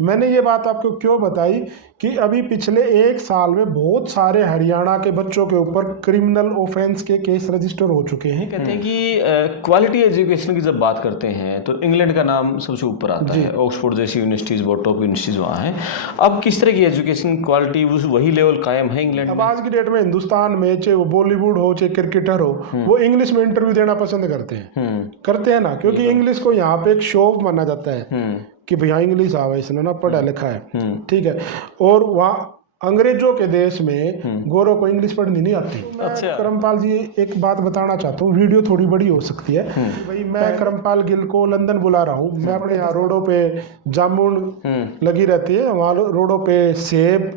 मैंने ये बात आपको क्यों बताई कि अभी पिछले एक साल में बहुत सारे हरियाणा के बच्चों के ऊपर क्रिमिनल ऑफेंस के केस रजिस्टर हो चुके हैं। कहते हैं कि क्वालिटी एजुकेशन की जब बात करते हैं तो इंग्लैंड का नाम सबसे ऊपर आता है। ऑक्सफोर्ड जैसी यूनिवर्सिटीज, बहुत टॉप यूनिवर्सिटीज वहाँ हैं। अब किस तरह की एजुकेशन क्वालिटी वही लेवल कायम है इंग्लैंड अब में? आज की डेट में हिंदुस्तान में चाहे वो बॉलीवुड हो चाहे क्रिकेटर हो, वो इंग्लिश में इंटरव्यू देना पसंद करते हैं ना, क्योंकि इंग्लिश को यहाँ पे एक शो ऑफ माना जाता है कि भैया इंग्लिश आवा, इसने ना पढ़ा लिखा है, ठीक है। और वहाँ अंग्रेजों के देश में गोरों को इंग्लिश पढ़नी नहीं आती। अच्छा। करमपाल जी एक बात बताना चाहता हूँ, वीडियो थोड़ी बड़ी हो सकती है भाई। मैं करमपाल गिल को लंदन बुला रहा हूँ। मैं अपने यहाँ रोडों पे जामुन लगी रहती है, वहाँ रोडों पे सेब,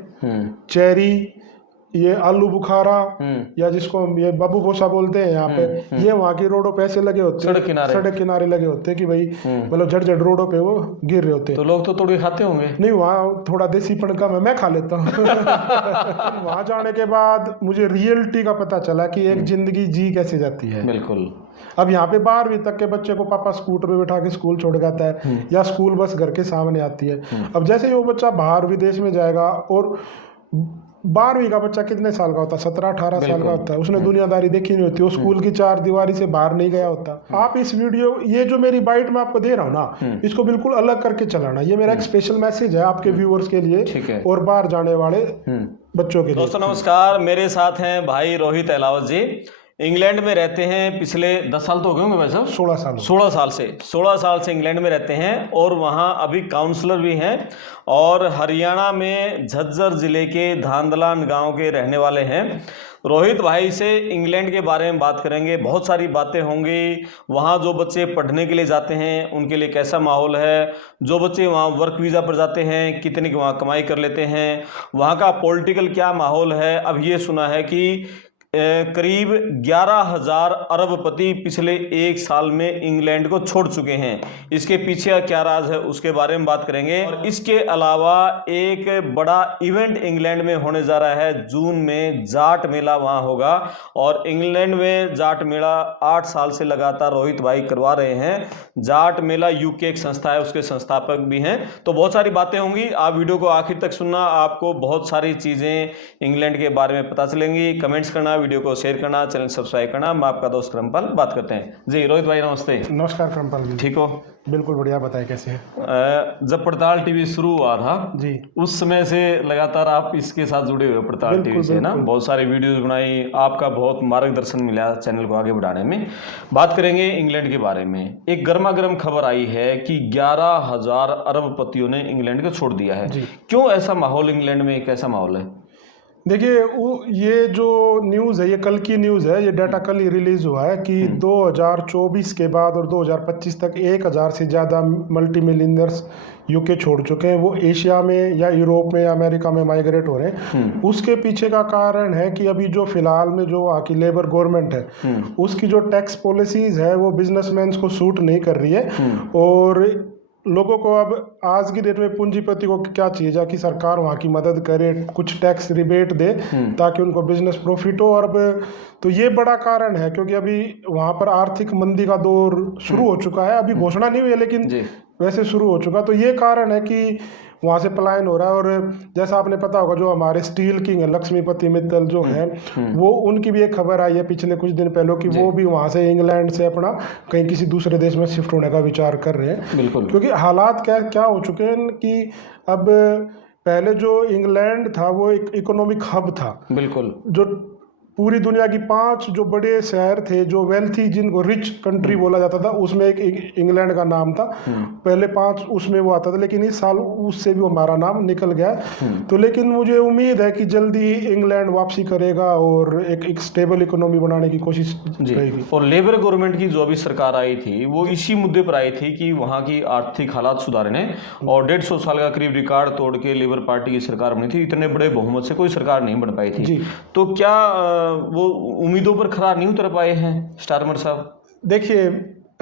चेरी, ये आलू बुखारा या जिसको हम ये बाबू बोसा बोलते हैं यहाँ पे, ये वहाँ की रोडों पे ऐसे लगे होते हैं, सड़क किनारे लगे होते हैं कि भाई मतलब झट झट रोडों पे वो गिर रहे होते हैं। तो लोग तो थोड़ी खाते होंगे? नहीं, वहाँ थोड़ा देसीपन कम है, मैं खा लेता हूँ। वहाँ जाने के बाद मुझे रियलिटी का पता चला कि एक जिंदगी जी कैसे जाती है। बिल्कुल। अब यहाँ पे 12वीं तक के बच्चे को पापा स्कूटर पे बैठा के स्कूल छोड़ जाता है या स्कूल बस घर के सामने आती है। अब जैसे ही वो बच्चा बाहर विदेश में जाएगा, और 12वीं का बच्चा कितने साल का होता है? 17-18 साल का होता है। उसने दुनियादारी देखी नहीं होती, वो स्कूल की 4 दीवारी से बाहर नहीं गया होता। आप इस वीडियो, ये जो मेरी बाइट मैं आपको दे रहा हूँ ना, इसको बिल्कुल अलग करके चलाना। ये मेरा एक स्पेशल मैसेज है आपके व्यूअर्स के लिए और बाहर जाने वाले बच्चों के लिए। दोस्तों नमस्कार, मेरे साथ हैं भाई रोहित अहलावत जी। इंग्लैंड में रहते हैं पिछले 10 साल तो हो गए होंगे भाई साहब? 16 साल से इंग्लैंड में रहते हैं और वहाँ अभी काउंसलर भी हैं। और हरियाणा में झज्जर जिले के धांदलान गांव के रहने वाले हैं। रोहित भाई से इंग्लैंड के बारे में बात करेंगे, बहुत सारी बातें होंगी। वहाँ जो बच्चे पढ़ने के लिए जाते हैं उनके लिए कैसा माहौल है, जो बच्चे वहाँ वर्क वीज़ा पर जाते हैं कितनी वहाँ कमाई कर लेते हैं, वहाँ का पॉलिटिकल क्या माहौल है। अब ये सुना है कि करीब 11,000 अरबपति पिछले एक साल में इंग्लैंड को छोड़ चुके हैं। इसके पीछे क्या राज है उसके बारे में बात करेंगे। और इसके अलावा एक बड़ा इवेंट इंग्लैंड में होने जा रहा है। जून में जाट मेला वहाँ होगा और इंग्लैंड में जाट मेला 8 साल से लगातार रोहित भाई करवा रहे हैं। जाट मेला यूके एक संस्था है, उसके संस्थापक भी हैं। तो बहुत सारी बातें होंगी, आप वीडियो को आखिर तक सुनना, आपको बहुत सारी चीज़ें इंग्लैंड के बारे में पता चलेंगी। कमेंट्स करना, वीडियो को शेयर करना, चैनल सब्सक्राइब करना। मैं आपका दोस्त करमपाल बात करते हैं जी। रोहित भाई नमस्ते। नमस्कार करमपाल जी, ठीक हो? बिल्कुल बढ़िया, बताए कैसे हैं? जब पड़ताल टीवी शुरू हुआ था जी, उस समय से लगातार आप इसके साथ जुड़े हुए पड़ताल टीवी से ना, बहुत सारी वीडियोस बनाई, आपका बहुत मार्गदर्शन मिला चैनल को आगे बढ़ाने में। बात करेंगे इंग्लैंड के बारे में। एक गर्मा गर्म खबर आई है कि 11,000 अरबपतियों ने इंग्लैंड को छोड़ दिया है। क्यों ऐसा माहौल इंग्लैंड में, कैसा माहौल है? देखिए, ये जो न्यूज़ है ये कल की न्यूज़ है, ये डाटा कल ही रिलीज हुआ है कि 2024 के बाद और 2025 तक 1,000 से ज़्यादा मल्टी मिलियनर्स यूके छोड़ चुके हैं। वो एशिया में या यूरोप में या अमेरिका में माइग्रेट हो रहे हैं। उसके पीछे का कारण है कि अभी जो फिलहाल में जो वहाँ की लेबर गवर्नमेंट है उसकी जो टैक्स पॉलिसीज़ है वो बिजनेसमैन को सूट नहीं कर रही है। और लोगों को अब आज की डेट में पूंजीपति को क्या चाहिए कि सरकार वहाँ की मदद करे, कुछ टैक्स रिबेट दे ताकि उनको बिजनेस प्रॉफिट हो। और अब तो ये बड़ा कारण है क्योंकि अभी वहाँ पर आर्थिक मंदी का दौर शुरू हो चुका है। अभी घोषणा नहीं हुई है लेकिन वैसे शुरू हो चुका। तो ये कारण है कि वहाँ से पलायन हो रहा है। और जैसा आपने पता होगा जो हमारे स्टील किंग है लक्ष्मीपति मित्तल जो है, वो उनकी भी एक खबर आई है पिछले कुछ दिन पहले कि वो भी वहाँ से इंग्लैंड से अपना कहीं किसी दूसरे देश में शिफ्ट होने का विचार कर रहे हैं। बिल्कुल, क्योंकि हालात क्या हो चुके हैं कि अब पहले जो इंग्लैंड था वो एक इकोनॉमिक हब था। बिल्कुल, जो पूरी दुनिया की 5 जो बड़े शहर थे जो वेल्थी, जिनको रिच कंट्री बोला जाता था, उसमें एक इंग्लैंड का नाम था। पहले 5 उसमें वो आता था, लेकिन इस साल उससे भी हमारा नाम निकल गया। तो लेकिन मुझे उम्मीद है कि जल्दी ही इंग्लैंड वापसी करेगा और एक स्टेबल इकोनॉमी बनाने की कोशिश रहेगी। और लेबर गवर्नमेंट की जो अभी सरकार आई थी वो इसी मुद्दे पर आई थी कि वहाँ की आर्थिक हालात सुधारने, और 150 साल का करीब रिकॉर्ड तोड़ के लेबर पार्टी की सरकार बनी थी। इतने बड़े बहुमत से कोई सरकार नहीं बन पाई थी। तो क्या वो उम्मीदों पर खरा नहीं उतर पाए हैं स्टारमर साहब? देखिए,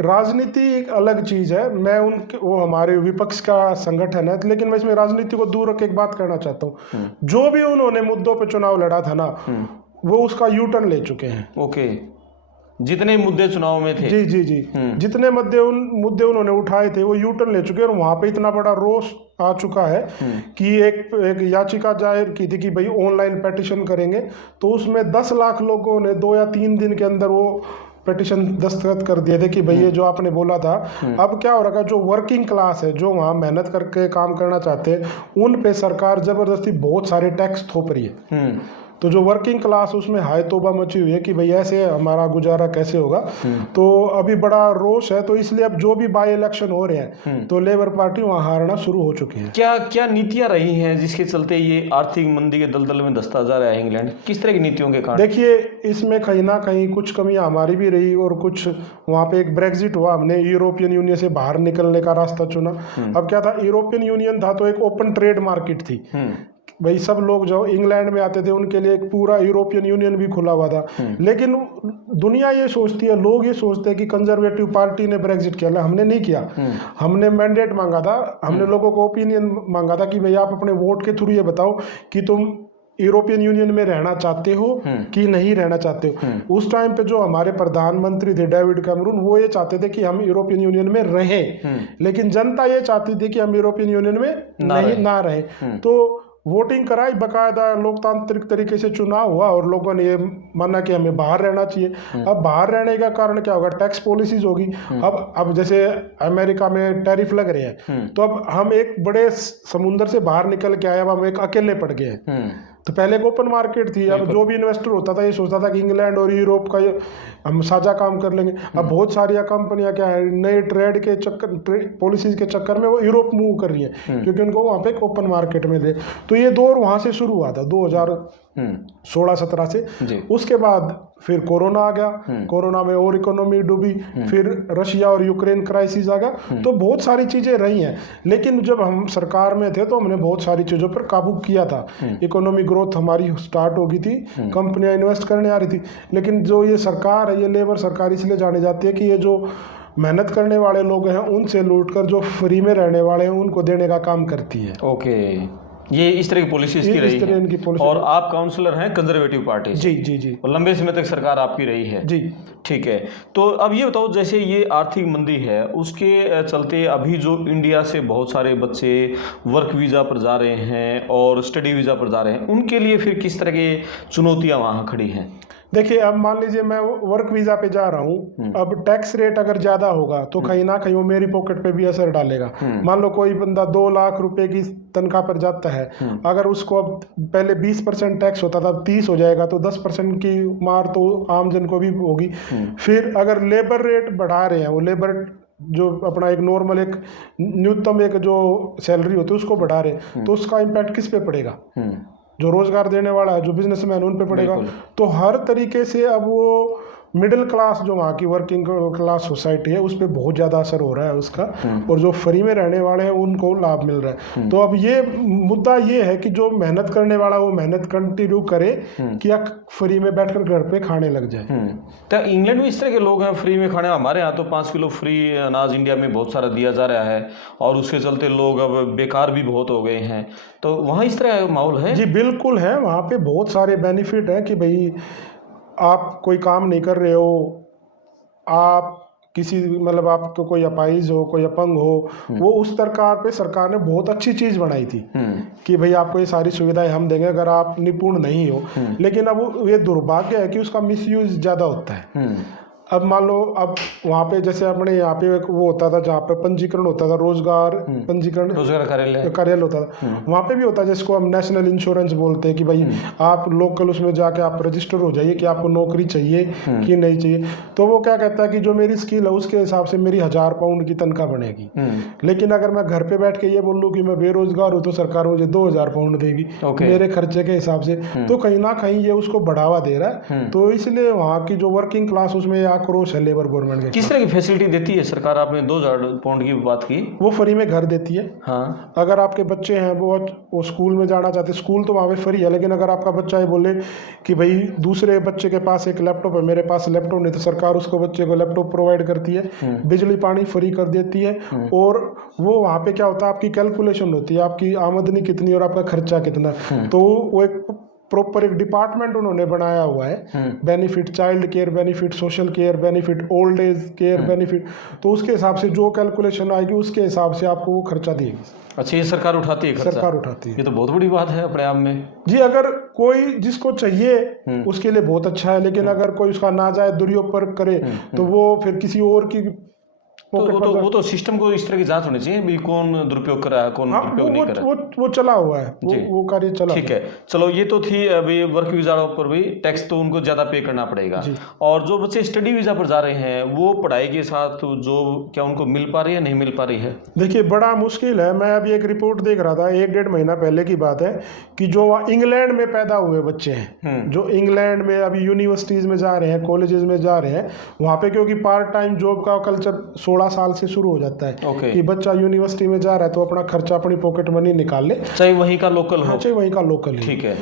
राजनीति एक अलग चीज़ है। मैं वो हमारे विपक्ष का संगठन है, लेकिन मैं इसमें राजनीति को दूर रख के एक बात कहना चाहता हूँ। जो भी उन्होंने मुद्दों पे चुनाव लड़ा था ना, वो उसका यू टर्न ले चुके हैं। ओके, जितने मुद्दे चुनाव में थे। जी जी जी, जितने मुद्दे उन्होंने उठाए थे वो यूटर्न ले चुके हैं, और वहां पे इतना बड़ा रोष आ चुका है कि एक याचिका जाहिर की थी कि भाई ऑनलाइन पेटिशन करेंगे, तो उसमें 10 लाख लोगों ने 2 या 3 दिन के अंदर वो पेटिशन दस्तखत कर दिए थे कि भाई ये जो आपने बोला था। अब क्या हो रहा है, जो वर्किंग क्लास है, जो वहाँ मेहनत करके काम करना चाहते हैं, उन पे सरकार जबरदस्ती बहुत सारे टैक्स थोप रही है। तो जो वर्किंग क्लास, उसमें हाय तौबा मची हुई है कि भाई ऐसे हमारा गुजारा कैसे होगा। तो अभी बड़ा रोष है, तो इसलिए अब जो भी बाई इलेक्शन हो रहे हैं तो लेबर पार्टी वहाँ हारना शुरू हो चुकी है। क्या क्या नीतियां रही हैं जिसके चलते ये आर्थिक मंदी के दलदल में धंसता जा रहा है इंग्लैंड? किस तरह की नीतियों के कारण? देखिए, इसमें कहीं ना कहीं कुछ कमियां हमारी भी रही, और कुछ वहाँ पे एक ब्रेग्जिट हुआ, हमने यूरोपियन यूनियन से बाहर निकलने का रास्ता चुना। अब क्या था, यूरोपियन यूनियन था तो एक ओपन ट्रेड मार्केट थी, भाई सब लोग जो इंग्लैंड में आते थे उनके लिए एक पूरा यूरोपियन यूनियन भी खुला हुआ था। लेकिन दुनिया ये सोचती है, लोग ये सोचते हैं कि कंजर्वेटिव पार्टी ने ब्रेग्जिट किया, हमने नहीं किया। हमने मैंडेट मांगा था, हमने लोगों को ओपिनियन मांगा था कि भाई आप अपने वोट के थ्रू ये बताओ कि तुम यूरोपियन यूनियन में रहना चाहते हो कि नहीं रहना चाहते हो। उस टाइम पे जो हमारे प्रधानमंत्री थे डेविड कैमरून, वो ये चाहते थे कि हम यूरोपियन यूनियन में रहें, लेकिन जनता ये चाहती थी कि हम यूरोपियन यूनियन में ना रहे। तो वोटिंग कराई, बकायदा लोकतांत्रिक तरीके से चुनाव हुआ, और लोगों ने ये माना कि हमें बाहर रहना चाहिए। अब बाहर रहने का कारण क्या होगा, टैक्स पॉलिसीज होगी। अब जैसे अमेरिका में टैरिफ लग रहे हैं, तो अब हम एक बड़े समुद्र से बाहर निकल के आए, अब हम एक अकेले पड़ गए हैं। तो पहले एक ओपन मार्केट थी, अब जो भी इन्वेस्टर होता था ये सोचता था कि इंग्लैंड और यूरोप का हम साझा काम कर लेंगे। अब बहुत सारी कंपनियां क्या है, नए ट्रेड के चक्कर, पॉलिसीज के चक्कर में वो यूरोप मूव कर रही है, क्योंकि उनको वहाँ पे एक ओपन मार्केट में दे। तो ये दौर वहाँ से शुरू हुआ था 2016-17 से। उसके बाद फिर कोरोना आ गया, कोरोना में और इकोनॉमी डूबी, फिर रशिया और यूक्रेन क्राइसिस आ गया। तो बहुत सारी चीजें रही हैं, लेकिन जब हम सरकार में थे तो हमने बहुत सारी चीजों पर काबू किया था। इकोनॉमी ग्रोथ हमारी स्टार्ट हो गई थी, कंपनियां इन्वेस्ट करने आ रही थी। लेकिन जो ये सरकार है, ये लेबर सरकार इसलिए जानी जाती है कि ये जो मेहनत करने वाले लोग हैं उनसे लूटकर जो फ्री में रहने वाले हैं उनको देने का काम करती है। ओके, ये इस तरह की पॉलिसीज की रही है। और आप काउंसलर हैं कंजर्वेटिव पार्टी से। जी जी जी, और लंबे समय तक सरकार आपकी रही है। जी ठीक है। तो अब ये बताओ, जैसे ये आर्थिक मंदी है, उसके चलते अभी जो इंडिया से बहुत सारे बच्चे वर्क वीज़ा पर जा रहे हैं और स्टडी वीज़ा पर जा रहे हैं, उनके लिए फिर किस तरह की चुनौतियाँ वहाँ खड़ी हैं? देखिए, अब मान लीजिए मैं वर्क वीज़ा पे जा रहा हूँ, अब टैक्स रेट अगर ज़्यादा होगा तो कहीं ना कहीं वो मेरी पॉकेट पे भी असर डालेगा। मान लो कोई बंदा 2 लाख रुपए की तनख्वाह पर जाता है, अगर उसको अब पहले 20% टैक्स होता था, अब 30 हो जाएगा, तो 10% की मार तो आम जन को भी होगी। फिर अगर लेबर रेट बढ़ा रहे हैं, वो लेबर जो अपना एक नॉर्मल एक न्यूनतम एक जो सैलरी होती है उसको बढ़ा रहे हैं, तो उसका इम्पैक्ट किस पे पड़ेगा? जो रोजगार देने वाला है, जो बिजनेसमैन, उन पे पड़ेगा। तो हर तरीके से अब वो मिडिल क्लास, जो वहाँ की वर्किंग क्लास सोसाइटी है, उस पर बहुत ज़्यादा असर हो रहा है उसका, और जो फ्री में रहने वाले हैं उनको लाभ मिल रहा है। तो अब ये मुद्दा ये है कि जो मेहनत करने वाला वो मेहनत कंटिन्यू करे, कि या फ्री में बैठकर घर पे खाने लग जाए। तो इंग्लैंड में इस तरह के लोग हैं फ्री में खाने? हमारे यहाँ तो 5 किलो फ्री अनाज इंडिया में बहुत सारा दिया जा रहा है, और उसके चलते लोग अब बेकार भी बहुत हो गए हैं। तो वहाँ इस तरह का माहौल है? जी बिल्कुल है, वहाँ पे बहुत सारे बेनिफिट हैं कि भाई आप कोई काम नहीं कर रहे हो, आप किसी मतलब आपको कोई अपाहिज हो, कोई अपंग हो, वो उस प्रकार पे सरकार ने बहुत अच्छी चीज़ बनाई थी कि भाई आपको ये सारी सुविधाएं हम देंगे अगर आप निपुण नहीं हो। लेकिन अब ये दुर्भाग्य है कि उसका मिसयूज ज़्यादा होता है। अब मान लो, अब वहाँ पे जैसे अपने यहाँ पे एक वो होता था जहाँ पे पंजीकरण होता था, रोजगार पंजीकरण, रोजगार कार्यालय होता था, वहाँ पे भी होता है जिसको हम नेशनल इंश्योरेंस बोलते हैं कि भाई आप लोकल उसमें जाके आप रजिस्टर हो जाइए कि आपको नौकरी चाहिए कि नहीं चाहिए। तो वो क्या कहता है कि जो मेरी स्किल है उसके हिसाब से मेरी 1000 पाउंड की तनख्वाह बनेगी। लेकिन अगर मैं घर पे बैठ के ये बोल लूँ कि मैं बेरोजगार हूँ तो सरकार मुझे 2000 पाउंड देगी मेरे खर्चे के हिसाब से। तो कहीं ना कहीं ये उसको बढ़ावा दे रहा है। तो इसलिए वहाँ की जो वर्किंग क्लास, उसमें आक्रोश है लेबर गवर्नमेंट के। किस तरह की फैसिलिटी देती है सरकार? आपने 2000 पाउंड की बात की, वो फ्री में घर देती है। हाँ, अगर आपके बच्चे हैं वो स्कूल में जाना चाहते, स्कूल तो वहाँ पे फ्री है, लेकिन अगर आपका बच्चा ये बोले कि भाई दूसरे बच्चे के पास एक लैपटॉप है, मेरे पास लैपटॉप नहीं, तो सरकार उसको बच्चे को लैपटॉप प्रोवाइड करती है, बिजली पानी फ्री कर देती है। और वो वहाँ पे क्या होता है, आपकी कैलकुलेशन होती है, आपकी आमदनी कितनी और आपका खर्चा कितना, तो वो एक प्रॉपर एक डिपार्टमेंट उन्होंने बनाया हुआ है, benefit, child care benefit, social care benefit, old age care benefit. तो उसके हिसाब से जो कैलकुलेशन आएगी उसके हिसाब से आपको वो खर्चा देगी। अच्छा, ये सरकार उठाती है खर्चा? सरकार उठाती है। ये तो बहुत बड़ी बात है अपने आप में जी। अगर कोई जिसको चाहिए उसके लिए बहुत अच्छा है, लेकिन अगर कोई उसका नाजायज दुरुपयोग करे तो वो फिर किसी और की वो तो सिस्टम को इस तरह की जांच होनी चाहिए भी कौन दुरुपयोग कर रहा है, कौन दुरुपयोग नहीं कर रहा है। वो चला हुआ है, वो कार्य चला। ठीक है, चलो ये तो थी अभी वर्क वीजा पर भी टैक्स तो उनको ज्यादा पे करना पड़ेगा। और जो बच्चे स्टडी वीजा पर जा रहे हैं वो पढ़ाई के साथ जो क्या उनको मिल पा रही है, नहीं मिल पा रही है? देखिए बड़ा मुश्किल है। मैं अभी एक रिपोर्ट देख रहा था 1-1.5 महीना पहले की बात है कि जो इंग्लैंड में पैदा हुए बच्चे हैं, जो इंग्लैंड में अभी यूनिवर्सिटीज में जा रहे हैं, कॉलेजेस में जा रहे हैं, वहाँ पे क्योंकि पार्ट टाइम जॉब का कल्चर 16 साल से शुरू हो जाता है कि बच्चा यूनिवर्सिटी में जा रहा है तो अपना खर्चा अपनी पॉकेट मनी निकाल ले, चाहे वहीं का लोकल हो। चाहे वहीं का लोकल। ठीक है।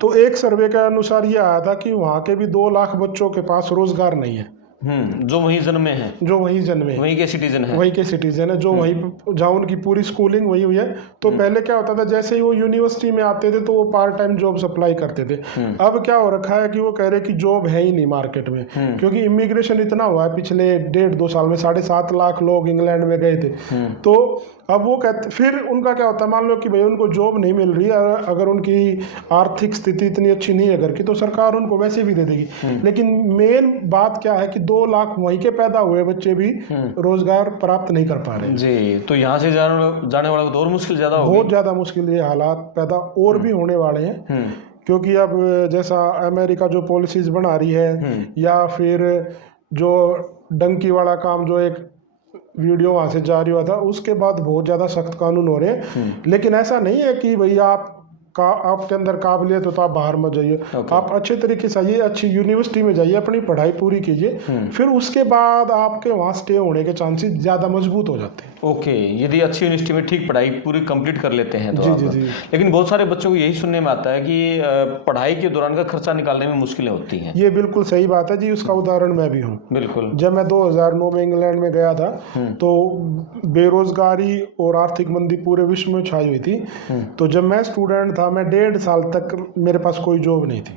तो एक सर्वे के अनुसार ये आया था कि वहाँ के भी 2 लाख बच्चों के पास रोजगार नहीं है, जो वहीं जन्मे हैं, जो वहीं जन्मे, वहीं के सिटीजन है, वहीं के सिटीजन है, जो वहीं जहाँ उनकी पूरी स्कूलिंग वही हुई है। तो पहले क्या होता था, जैसे ही वो यूनिवर्सिटी में आते थे तो वो पार्ट टाइम जॉब अप्लाई करते थे। अब क्या हो रखा है कि वो कह रहे कि जॉब है ही नहीं मार्केट में, क्योंकि इमिग्रेशन इतना हुआ है पिछले 1.5-2 साल में, 7.5 लाख लोग इंग्लैंड में गए थे। तो अब वो कहते, फिर उनका क्या होता है, मान लो कि भाई उनको जॉब नहीं मिल रही, अगर उनकी आर्थिक स्थिति इतनी अच्छी नहीं है घर की, तो सरकार उनको वैसे भी दे देगी। लेकिन मेन बात क्या है कि 2 लाख वहीं के पैदा हुए बच्चे भी रोजगार प्राप्त नहीं कर पा रहे जी। तो यहाँ से जाने वाला तो और मुश्किल ज्यादा होगी, बहुत ज्यादा मुश्किल ये हालात पैदा और भी होने वाले हैं। क्योंकि अब जैसा अमेरिका जो पॉलिसीज बना रही है, या फिर जो डंकी वाला काम, जो एक वीडियो वहाँ से जारी हुआ था, उसके बाद बहुत ज़्यादा सख्त कानून हो रहे हैं। लेकिन ऐसा नहीं है कि भाई आपके अंदर काबिलियत हो तो आप बाहर मत जाइए। आप अच्छे तरीके से आइए, अच्छी यूनिवर्सिटी में जाइए, अपनी पढ़ाई पूरी कीजिए, फिर उसके बाद आपके वहाँ स्टे होने के चांसेस ज़्यादा मजबूत हो जाते हैं। ओके, यदि अच्छी यूनिवर्सिटी में ठीक पढ़ाई पूरी कंप्लीट कर लेते हैं तो जी। लेकिन बहुत सारे बच्चों को यही सुनने में आता है कि पढ़ाई के दौरान का खर्चा निकालने में मुश्किलें होती हैं। ये बिल्कुल सही बात है जी, उसका उदाहरण मैं भी हूँ। बिल्कुल। जब मैं 2009 में इंग्लैंड में गया था तो बेरोजगारी और आर्थिक मंदी पूरे विश्व में छाई हुई थी। तो जब मैं स्टूडेंट था, मैं 1.5 साल तक मेरे पास कोई जॉब नहीं थी।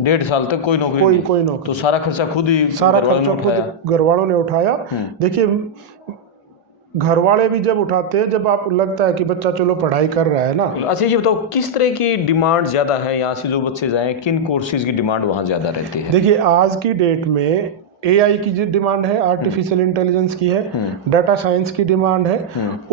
1.5 साल तक कोई नौकरी नहीं। तो सारा खर्चा खुद ही घर वालों ने उठाया। देखिए घर वाले भी जब उठाते हैं, जब आप लगता है कि बच्चा चलो पढ़ाई कर रहा है ना। अच्छा, ये बताओ किस तरह की डिमांड ज़्यादा है यहाँ से जो बच्चे जाएं, किन कोर्सेज की डिमांड वहाँ ज़्यादा रहती है? देखिए आज की डेट में AI की जो डिमांड है, आर्टिफिशियल इंटेलिजेंस की है, डाटा साइंस की डिमांड है।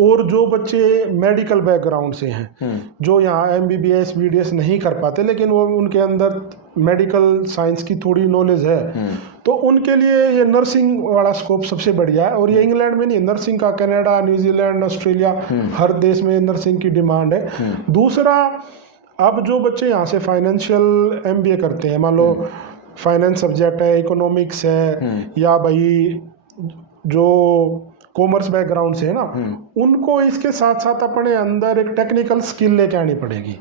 और जो बच्चे मेडिकल बैकग्राउंड से हैं, जो यहाँ MBBS BDS नहीं कर पाते, लेकिन वो उनके अंदर मेडिकल साइंस की थोड़ी नॉलेज है, तो उनके लिए ये नर्सिंग वाला स्कोप सबसे बढ़िया है। और ये इंग्लैंड में नहीं, नर्सिंग का कनाडा, न्यूजीलैंड, ऑस्ट्रेलिया, हर देश में नर्सिंग की डिमांड है। दूसरा, अब जो बच्चे यहाँ से फाइनेंशियल MBA करते हैं, मान लो फाइनेंस सब्जेक्ट है, इकोनॉमिक्स है, या भाई जो कॉमर्स बैकग्राउंड से है ना, उनको इसके साथ साथ अपने अंदर एक टेक्निकल स्किल लेके आनी पड़ेगी।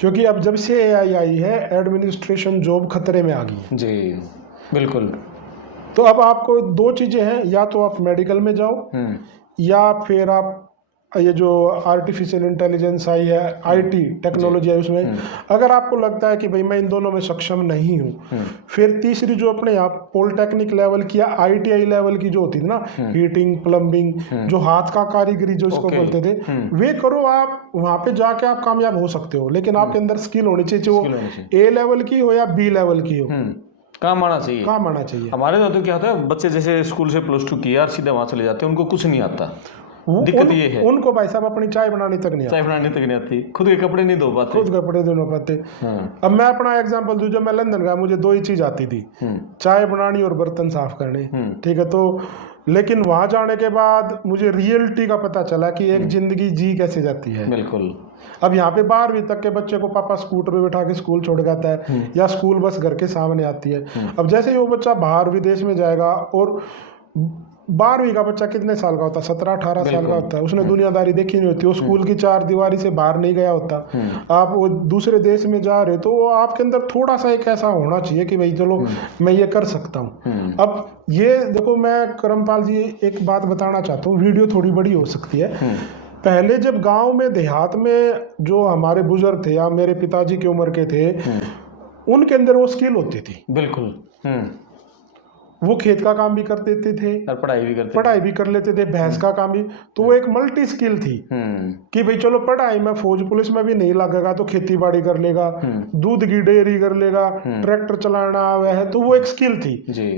क्योंकि अब जब से AI आई है, एडमिनिस्ट्रेशन जॉब खतरे में आ गई है। जी बिल्कुल। तो अब आपको 2 चीज़ें हैं, या तो आप मेडिकल में जाओ, या फिर आप ये जो आर्टिफिशियल इंटेलिजेंस आई है, IT टेक्नोलॉजी है, उसमें अगर आपको लगता है कि भाई मैं इन दोनों में सक्षम नहीं हूँ, फिर तीसरी जो अपने यहाँ पॉलिटेक्निक लेवल की या ITI लेवल की जो होती थी ना, हीटिंग, प्लम्बिंग, जो हाथ का कारीगरी जो इसको बोलते थे, वे करो। आप वहाँ पे जाके आप कामयाब हो सकते हो, लेकिन आपके अंदर स्किल होनी चाहिए, जो A लेवल की हो या B लेवल की हो, काम आना चाहिए। हमारे तो क्या होता है, बच्चे जैसे स्कूल से +2 किया और सीधे वहाँ चले जाते हैं, उनको कुछ नहीं आता। दिक्कत ये है, उनको भाई साहब अपनी चाय बनानी तक नहीं आती, खुद के कपड़े नहीं धो पाते। अब मैं अपना एग्जांपल दूं, जब मैं लंदन गया, मुझे 2 ही चीज आती थी, चाय बनानी और बर्तन साफ करने। ठीक है, तो लेकिन वहां जाने के बाद मुझे रियलिटी का पता चला कि एक जिंदगी जी कैसे जाती है। बिल्कुल। अब यहाँ पे 12वीं तक के बच्चे को पापा स्कूटर पे बैठा के स्कूल छोड़ जाता है, या स्कूल बस घर के सामने आती है। अब जैसे ही वो बच्चा बाहर विदेश में जाएगा, और 12वीं का बच्चा कितने साल का होता है, 17-18 साल का होता है, उसने दुनियादारी देखी नहीं होती, वो स्कूल की 4 दीवारी से बाहर नहीं गया होता। आप वो दूसरे देश में जा रहे, तो आपके अंदर थोड़ा सा एक ऐसा होना चाहिए कि भाई चलो मैं ये कर सकता हूँ। अब ये देखो, मैं करमपाल जी एक बात बताना चाहता हूँ, वीडियो थोड़ी बड़ी हो सकती है, पहले जब गांव में देहात में जो हमारे बुजुर्ग थे या मेरे पिताजी की उम्र के थे, उनके अंदर वो स्किल होती थी। बिल्कुल। वो खेत का काम भी कर देते थे और पढ़ाई भी कर लेते थे, भैंस का काम भी। तो वो एक मल्टी स्किल थी कि भाई चलो पढ़ाई में फौज पुलिस में भी नहीं लगेगा तो खेती बाड़ी कर लेगा, दूध की डेयरी कर लेगा, ट्रैक्टर चलाना आवे है, तो वो एक स्किल थी जी।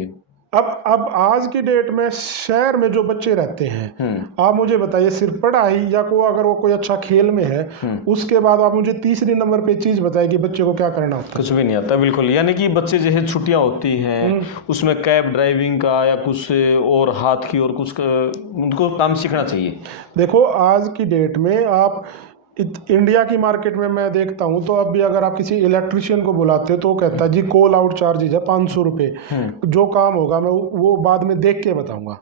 अब आज की डेट में शहर में जो बच्चे रहते हैं, आप मुझे बताइए सिर्फ पढ़ाई या अगर वो कोई अच्छा खेल में है, उसके बाद आप मुझे तीसरी नंबर पे चीज बताइए कि बच्चे को क्या करना होता है। कुछ भी नहीं आता। बिल्कुल। यानी कि बच्चे जैसे छुट्टियां होती हैं उसमें कैब ड्राइविंग का या कुछ और हाथ की और कुछ उनको काम सीखना चाहिए। देखो आज की डेट में आप इंडिया की मार्केट में मैं देखता हूँ तो अब भी अगर आप किसी इलेक्ट्रिशियन को बुलाते हो तो वो कहता है जी कॉल आउट चार्जेज है 500 रुपये, जो काम होगा मैं वो बाद में देख के बताऊंगा।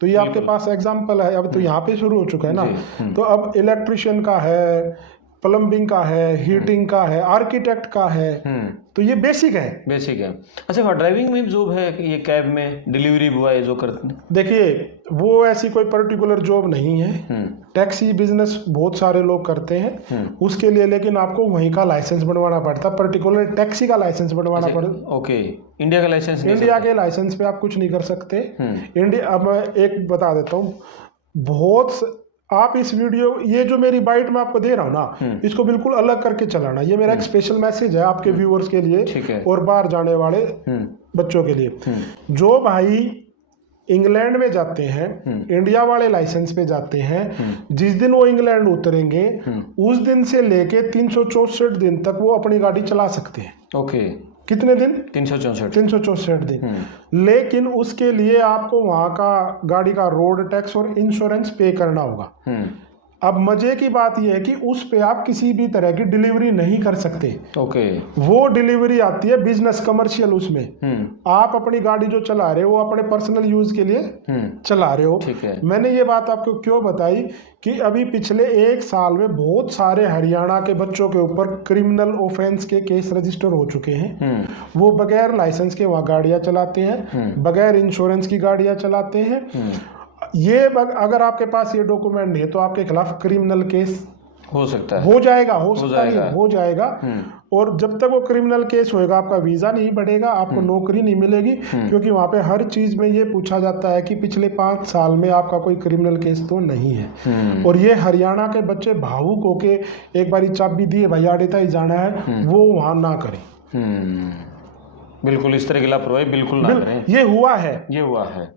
तो ये आपके पास एग्जाम्पल है, अब तो यहाँ पे शुरू हो चुका है ना। तो अब इलेक्ट्रिशियन का है, प्लम्बिंग का है, हीटिंग का है, आर्किटेक्ट का है, तो ये बेसिक है। अच्छा, ड्राइविंग में जॉब है ये कैब में डिलीवरी बॉय जो करते हैं? देखिए वो ऐसी कोई पर्टिकुलर जॉब नहीं है, टैक्सी बिजनेस बहुत सारे लोग करते हैं उसके लिए, लेकिन आपको वहीं का लाइसेंस बनवाना पड़ता है, पर्टिकुलर टैक्सी का लाइसेंस बनवाना पड़ता। ओके, इंडिया का लाइसेंस? इंडिया के लाइसेंस पे आप कुछ नहीं कर सकते। इंडिया, अब मैं एक बता देता हूँ, बहुत आप इस वीडियो, ये जो मेरी बाइट मैं आपको दे रहा हूँ ना, इसको बिल्कुल अलग करके चलाना। ये मेरा एक स्पेशल मैसेज है आपके व्यूअर्स के लिए और बाहर जाने वाले बच्चों के लिए। जो भाई इंग्लैंड में जाते हैं, इंडिया वाले लाइसेंस पे जाते हैं, जिस दिन वो इंग्लैंड उतरेंगे उस दिन से लेके 364 दिन तक वो अपनी गाड़ी चला सकते हैं। ओके। कितने दिन? 364 दिन। लेकिन उसके लिए आपको वहां का गाड़ी का रोड टैक्स और इंश्योरेंस पे करना होगा। अब मजे की बात यह है कि उस पे आप किसी भी तरह की डिलीवरी नहीं कर सकते। ओके। वो डिलीवरी आती है बिजनेस कमर्शियल, उसमें आप अपनी गाड़ी जो चला रहे हो वो अपने पर्सनल यूज के लिए चला रहे हो। ठीक है। मैंने ये बात आपको क्यों बताई कि अभी पिछले 1 साल में बहुत सारे हरियाणा के बच्चों के ऊपर क्रिमिनल ऑफेंस के केस रजिस्टर हो चुके हैं। वो बगैर लाइसेंस के वहाँ गाड़ियाँ चलाते हैं, बगैर इंश्योरेंस की गाड़ियाँ चलाते हैं। ये अगर आपके पास ये डॉक्यूमेंट नहीं है तो आपके खिलाफ क्रिमिनल केस हो सकता है, हो जाएगा। और जब तक वो क्रिमिनल केस होएगा आपका वीजा नहीं बढ़ेगा, आपको नौकरी नहीं मिलेगी, क्योंकि वहाँ पे हर चीज में ये पूछा जाता है कि पिछले 5 साल में आपका कोई क्रिमिनल केस तो नहीं है। और ये हरियाणा के बच्चे भावुक होके एक बारी चाबी दिए भाई आड़े तक जाना है, वो वहाँ ना करें। बिल्कुल, इस तरह की लापरवाही बिल्कुल ना करें। ये हुआ है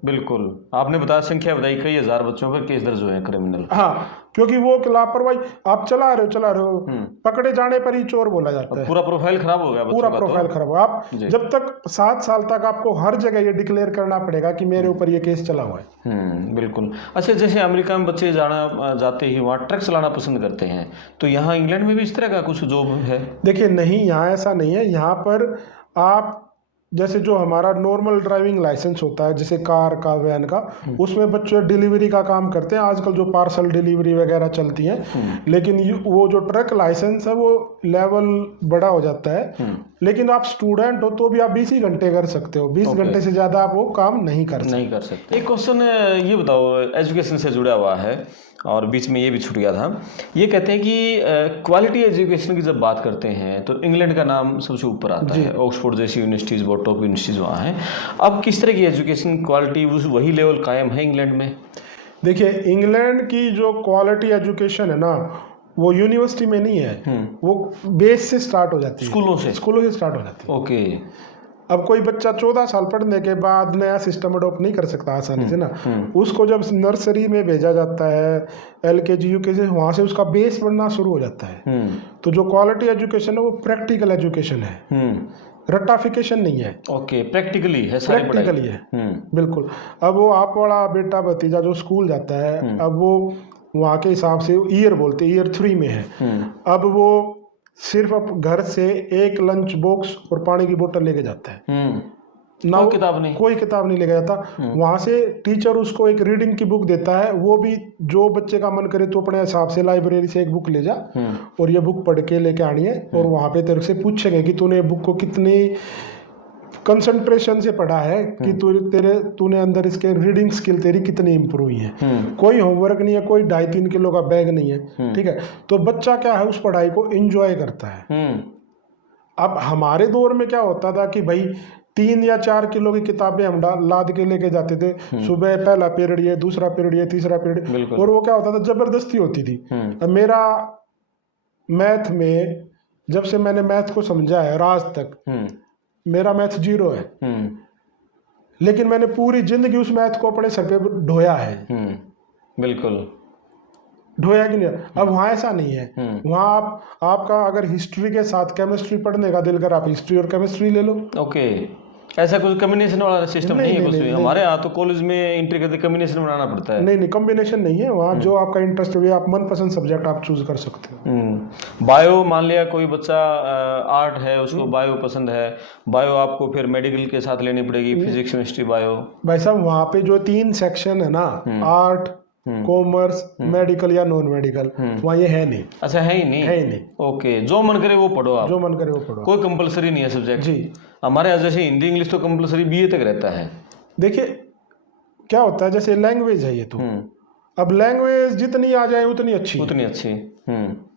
बिल्कुल। आपने बताया, संख्या बताई, कई हजार बच्चों पर केस दर्ज हुए हैं क्रिमिनल। हाँ, क्योंकि वो लापरवाही, आप चला रहे हो पकड़े जाने पर ही चोर बोला जाता है। पूरा प्रोफाइल खराब हो गया, पूरा प्रोफाइल खराब। आप जब तक 7 साल तक आपको हर जगह ये डिक्लेयर करना पड़ेगा कि मेरे ऊपर ये केस चला हुआ है। बिल्कुल। अच्छा, जैसे अमेरिका में बच्चे जाते ही वहाँ ट्रक चलाना पसंद करते हैं, तो यहाँ इंग्लैंड में भी इस तरह का कुछ जॉब है? देखिए नहीं, यहाँ ऐसा नहीं है। यहाँ पर आप जैसे जो हमारा नॉर्मल ड्राइविंग लाइसेंस होता है, जैसे कार का, वैन का, उसमें बच्चे डिलीवरी का काम करते हैं। आजकल जो पार्सल डिलीवरी वगैरह चलती हैं, लेकिन वो जो ट्रक लाइसेंस है वो लेवल बड़ा हो जाता है। लेकिन आप स्टूडेंट हो तो भी आप 20 ही घंटे कर सकते हो, 20 घंटे से ज़्यादा आप वो काम नहीं कर सकते। एक क्वेश्चन ये बताओ, एजुकेशन से जुड़ा हुआ है और बीच में ये भी छूट गया था। ये कहते हैं कि क्वालिटी एजुकेशन की जब बात करते हैं तो इंग्लैंड का नाम सबसे ऊपर आता है। ऑक्सफोर्ड जैसी यूनिवर्सिटीज़, बहुत टॉप यूनिवर्सिटीज़ वहाँ हैं। अब किस तरह की एजुकेशन क्वालिटी वही लेवल कायम है इंग्लैंड में? देखिए, इंग्लैंड की जो क्वालिटी एजुकेशन है ना, वो यूनिवर्सिटी में नहीं है, वो बेस से स्टार्ट हो जाती है, स्कूलों से स्टार्ट हो जाती है। ओके। अब कोई बच्चा 14 साल पढ़ने के बाद नया सिस्टम अडॉप्ट नहीं कर सकता आसानी से ना। उसको जब नर्सरी में भेजा जाता है, LKG UKG, वहाँ से उसका बेस बनना शुरू हो जाता है। तो जो क्वालिटी एजुकेशन है वो प्रैक्टिकल एजुकेशन है, रट्टाफिकेशन नहीं है। ओके, प्रैक्टिकली है, प्रैक्टिकली है। बिल्कुल। अब वो आप वाला बेटा भतीजा जो स्कूल जाता है, अब वो वहाँ के हिसाब से ईयर बोलते, ईयर 3 में है। अब वो सिर्फ अब घर से एक लंच बॉक्स और पानी की बोतल लेके जाता है, ना कोई किताब नहीं लेके जाता। वहाँ से टीचर उसको एक रीडिंग की बुक देता है, वो भी जो बच्चे का मन करे तो अपने हिसाब से लाइब्रेरी से एक बुक ले जा और ये बुक पढ़ के लेके आनी है। और वहाँ पे तेरे से पूछेंगे कि तूने बुक को कितनी कंसंट्रेशन से पढ़ा है कि तूने अंदर इसके रीडिंग स्किल तेरी कितनी इंप्रूव हुई है। कोई होमवर्क नहीं है, कोई 2.5-3 किलो का बैग नहीं है, ठीक है। तो बच्चा क्या है, उस पढ़ाई को एंजॉय करता है। अब हमारे दौर में क्या होता था कि भाई 3 या 4 किलो की किताबें हम लाद के लेके जाते थे। सुबह पहला पीरियड ये, दूसरा पीरियड ये, तीसरा पीरियड, और वो क्या होता था, जबरदस्ती होती थी। अब मेरा मैथ में, जब से मैंने मैथ को समझा है आज तक, मेरा मैथ 0 है, लेकिन मैंने पूरी जिंदगी उस मैथ को अपने सर पे ढोया है। बिल्कुल ढोया कि नहीं। अब वहाँ ऐसा नहीं है। वहाँ आपका अगर हिस्ट्री के साथ केमिस्ट्री पढ़ने का दिल कर, आप हिस्ट्री और केमिस्ट्री ले लो। ओके, ऐसा कुछ कम्बिनेशन वाला सिस्टम नहीं है कुछ भी। हमारे यहाँ तो कॉलेज में एंट्री करते कम्बिनेशन बनाना पड़ता है। नहीं, कम्बिनेशन नहीं है वहाँ। जो आपका इंटरेस्ट है, आप मनपसंद सब्जेक्ट आप चूज कर सकते हो। बायो, मान लिया कोई बच्चा आर्ट है, उसको बायो पसंद है, बायो आपको फिर मेडिकल के साथ लेनी पड़ेगी, फिजिक्स केमिस्ट्री बायो। भाई साहब, वहाँ पे जो 3 सेक्शन है ना, आर्ट, कॉमर्स, मेडिकल या नॉन मेडिकल, वहाँ ये है नहीं। अच्छा, है ही नहीं? है ही नहीं। ओके, जो मन करे वो पढ़ो आप। जो मन करे वो पढ़ो, कोई कंपलसरी नहीं है सब्जेक्ट जी। हमारे यहाँ जैसे हिंदी इंग्लिश तो कंपलसरी बीए तक रहता है। देखिए क्या होता है, जैसे लैंग्वेज है ये तो, अब लैंग्वेज जितनी आ जाए उतनी अच्छी,